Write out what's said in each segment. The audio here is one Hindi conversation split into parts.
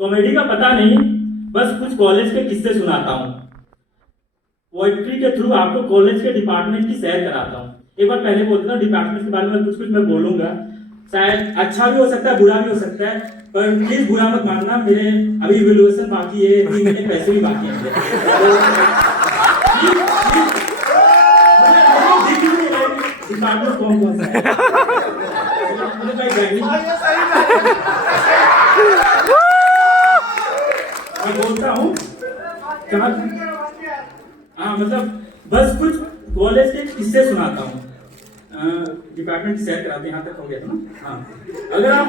कॉमेडी का पता नहीं, बस कुछ कॉलेज के किस्से सुनाता हूँ। पोएट्री के थ्रू आपको कॉलेज के डिपार्टमेंट की सैर कराता हूँ। एक बार पहले बोलता हूँ, डिपार्टमेंट के बारे में कुछ कुछ मैं बोलूंगा, शायद अच्छा भी हो सकता है, बुरा भी हो सकता है, पर प्लीज बुरा मत मानना। मेरे अभी इवैल्यूएशन बाकी है, 3 महीने पैसे भी बाकी हैं। डिपार्टमेंट कौन कौन सा है? मैं बोलता हूँ कहाँ, हाँ मतलब बस कुछ कॉलेज के किस्से सुनाता हूँ। डिपार्टमेंट सैर कराते, यहाँ तक हो गया था ना। हाँ, अगर आप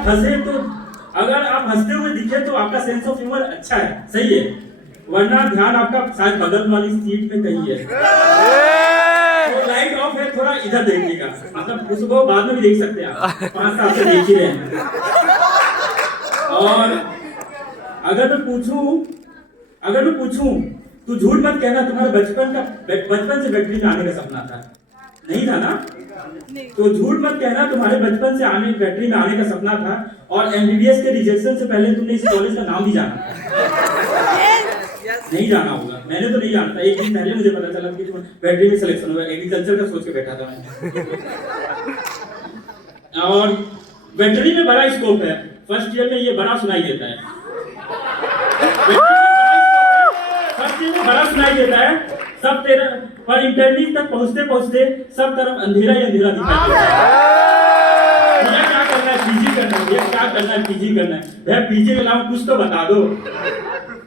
हंसते हुए दिखे तो आपका सेंस ऑफ ह्यूमर अच्छा है, सही है, वरना ध्यान आपका शायद बगल वाली सीट में कहीं है। तो लाइट ऑफ है, थोड़ा इधर देखिएगा, मतलब उसको बाद में भी देख सकते हैं आप, 5 साल से देख ही रहे हैं। और अगर मैं पूछूं तो झूठ मत कहना, तुम्हारे बचपन से बैटरी में आने का सपना था, नहीं था ना? तो झूठ मत कहना, तुम्हारे बचपन से बैटरी में आने का सपना था, और एमबीबीएस के रिजेक्शन से पहले तुमने इस कॉलेज का नाम भी जाना नहीं जाना होगा। मैंने तो नहीं जानता, एक दिन पहले मुझे पता चला कि बैटरी में सिलेक्शन हुआ। एग्रीकल्चर का सोच के बैठा था मैं। और बैटरी में बड़ा स्कोप है, फर्स्ट ईयर में ये बड़ा सुनाई देता है, बड़ा सुनाई देता है सब तेरा, पर इंटरव्यू तक पहुंचते सब तरफ अंधेरा ही अंधेरा दिखाई देता है। मुझे क्या करना है? पीजी करना है। ये क्या करना है? पीजी करना है। भाई पीजी के अलावा कुछ तो बता दो।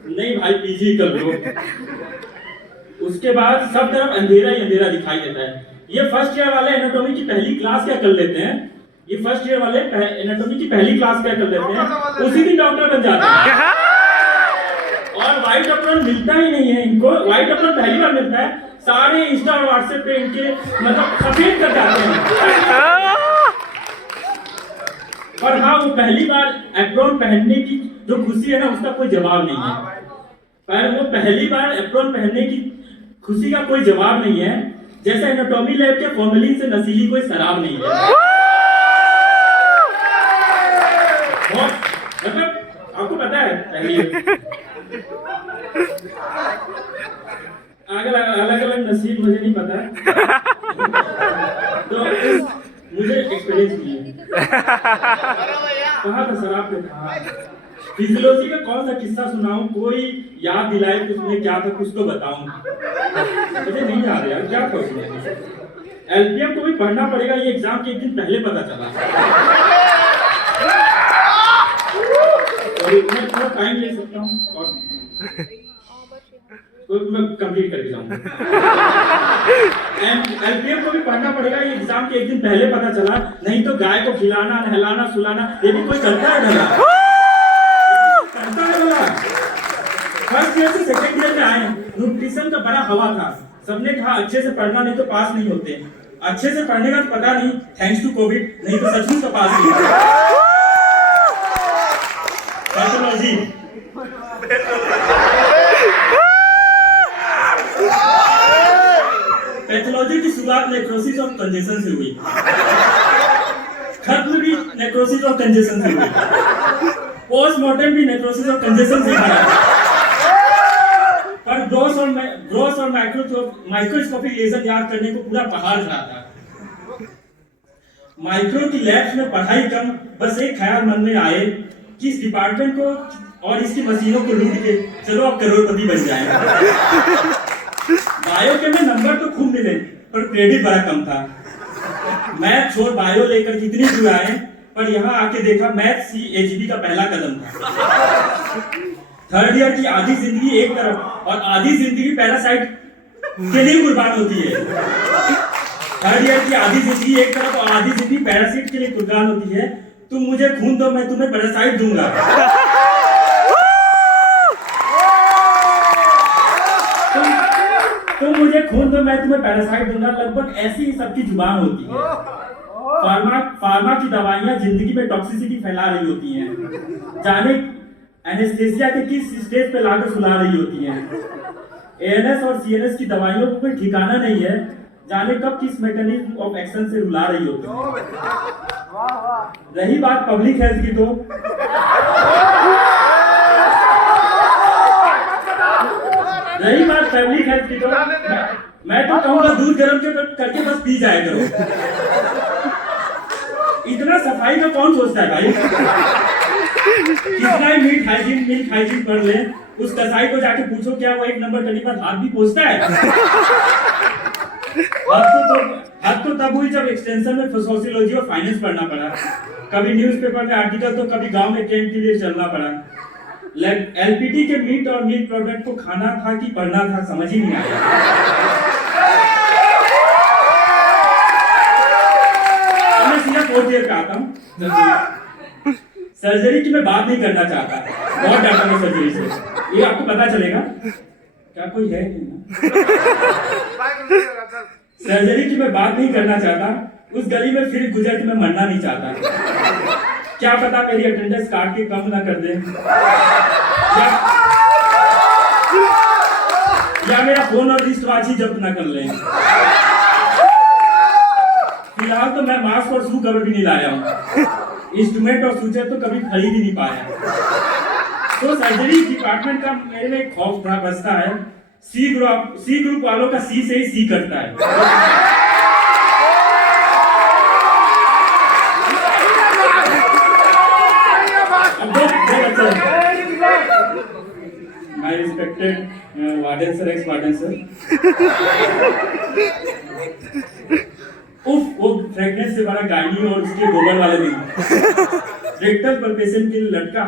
नहीं भाई, पीजी कर लो। उसके बाद सब तरफ अंधेरा ही अंधेरा दिखाई देता है। ये फर्स्ट ईयर वाले एनाटॉमी की पहली क्लास क्या कर लेते हैं, ये फर्स्ट ईयर वाले एनाटॉमी की पहली क्लास क्या कर लेते हैं, उसी दिन डॉक्टर बन जाते हैं। और व्हाइट एप्रॉन मिलता ही नहीं है इनको, व्हाइट एप्रॉन पहली बार मिलता है, सारे इंस्टा और व्हाट्सएप पे इनके मतलब सफेद कर जाते हैं। और हाँ, वो पहली बार एप्रॉन पहनने की जो खुशी है ना, उसका कोई जवाब नहीं है। पर वो पहली बार एप्रॉन पहनने की खुशी का कोई जवाब नहीं है, जैसे एनाटॉमी लैब के फॉर्मेलिन से नशीली कोई शराब नहीं है। मतलब आपको पता है, अलग अलग नसीब मुझे नहीं पता है, तो मुझे एक्सपीरियंस नहीं है। कहाँ था शराब पे था। फिजियोलॉजी का कौन सा किस्सा सुनाऊं, कोई याद दिलाए कि उसमें क्या था, कुछ तो बताऊं। मुझे नहीं याद यार, क्या था उसमें। एलपीएम को भी पढ़ना पड़ेगा, ये एग्जाम के एक दिन पहले पता चला। और मैं थोड़ा टाइम ले सकता हूँ और तो मैं कंप्लीट करके जाऊंगा। एलपीएम को भी पढ़ना पड़ेगा, ये एग्जाम के एक दिन पहले पता चला, नहीं तो गाय को खिलाना, नहलाना, सुलाना ये भी कोई करता है भला? करता है भला? फर्स्ट ईयर से सेकंड ईयर में आए, न्यूट्रिशन का बड़ा हवा था, सबने कहा अच्छे से पढ़ना नहीं तो पास नहीं होते। अच्छे से पढ़ने का पता नहीं, थैंक्स टू कोविड, नहीं तो सचमुच तो पास नहीं होते। पैथोलॉजी पैथोलॉजी की शुरुआत नेक्रोसिस ऑफ कंजेशन से हुई, खत्म भी नेक्रोसिस ऑफ कंजेशन से हुई, पोस्टमार्टम भी नेक्रोसिस ऑफ कंजेशन से हुआ। पर ग्रॉस और माइक्रोस्कोपिक लेजर याद करने को पूरा पहाड़ रहा था। माइक्रो की लैब्स में पढ़ाई कम, बस एक ख्याल मन में आए कि इस डिपार्टमेंट को और इसकी मशीनों को लूट के चलो अब करोड़पति बन जाए। बायो के में नंबर तो खूब मिले, पर क्रेडिट बड़ा कम था। मैथ छोड़ बायो लेकर कितनी दूर आए, पर यहाँ आके देखा मैथ CAGB का पहला कदम था। थर्ड ईयर की आधी जिंदगी एक तरफ और आधी जिंदगी पैरासाइट के लिए कुर्बान होती है। थर्ड ईयर की आधी जिंदगी एक तरफ और आधी जिंदगी पैरासाइट के लिए कुर्बान होती है। तुम मुझे खून दो, मैं तुम्हें पैरासाइट दूंगा। तुम मुझे खून दो, मैं तुम्हें पैरासाइट दूंगा। लगभग ऐसी ही सबकी जुबान होती है। फार्मा की दवाइयां जिंदगी में टॉक्सिसिटी फैला रही होती हैं, जाने एनेस्थेसिया के किस स्टेज पे लाकर सुला रही होती हैं। ANS और CNS की दवाइयों को कोई ठिकाना नहीं है, जाने कब किस मैकेनिज्म ऑफ एक्शन से रुला रही होती है। रही बात पब्लिक हेल्थ की, तो हेल्प की तो मैं तो कहूँगा दूध गर्म करके बस पी जाए करो। इतना सफाई का कौन सोचता है भाई? कितना ही मिल्क हाइजीन पढ़ ले, उस कसाई को जाके पूछो क्या वो 1 नंबर कली पर हाथ भी पोंछता है? हद तो तब हुई जब एक्सटेंशन में सोशियोलॉजी और फाइनेंस पढ़ना पड़ा, कभी न्यूज़पेपर में आर्टिकल तो कभी गांव में कैंप के लिए चलना पड़ा। एलपीटी के मीट और मिल्क प्रोडक्ट को खाना था कि पढ़ना था समझ ही नहीं आया। मैं सीधा 4th ईयर पे आता हूँ। सर्जरी की मैं बात नहीं करना चाहता, बहुत डरता हूँ सर्जरी से, ये आपको पता चलेगा। क्या कोई है? सर्जरी की मैं बात नहीं करना चाहता, उस गली में फिर गुजर के मैं मरना नहीं चाहता। क्या पता मेरी अटेंडेंस काट के कम ना कर दे, या मेरा फोन और रिस्ट वॉच ही जब्त ना कर ले। फिलहाल तो मैं मास्क और शू कवर भी नहीं लाया हूँ, इंस्ट्रूमेंट और सूचर तो कभी खरीद ही नहीं पाया। तो सर्जरी डिपार्टमेंट का मेरे में खौफ था बसता है, सी ग्रुप वालों का सी से ही सी करता है। My respected warden sir, x warden sir, उफ वो फ्रेगनेंस से बड़ा गायनी और उसके गोबर वाले दिन रेक्टल पर पेशेंट के लिए लटका